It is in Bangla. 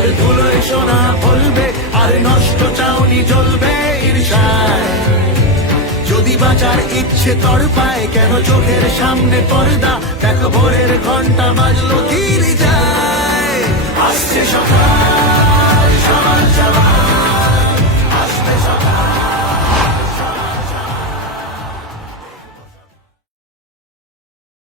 কাল ধুলোয় সোনা ফলবে, আর নষ্ট চাউনি জ্বলবে ঈর্ষায়। যদি বাঁচার ইচ্ছে তড়পায়, কেন চোখের সামনে পর্দা? দেখো ভোরের ঘন্টা বাজলো, ধীরে যায়, আসছে সকাল।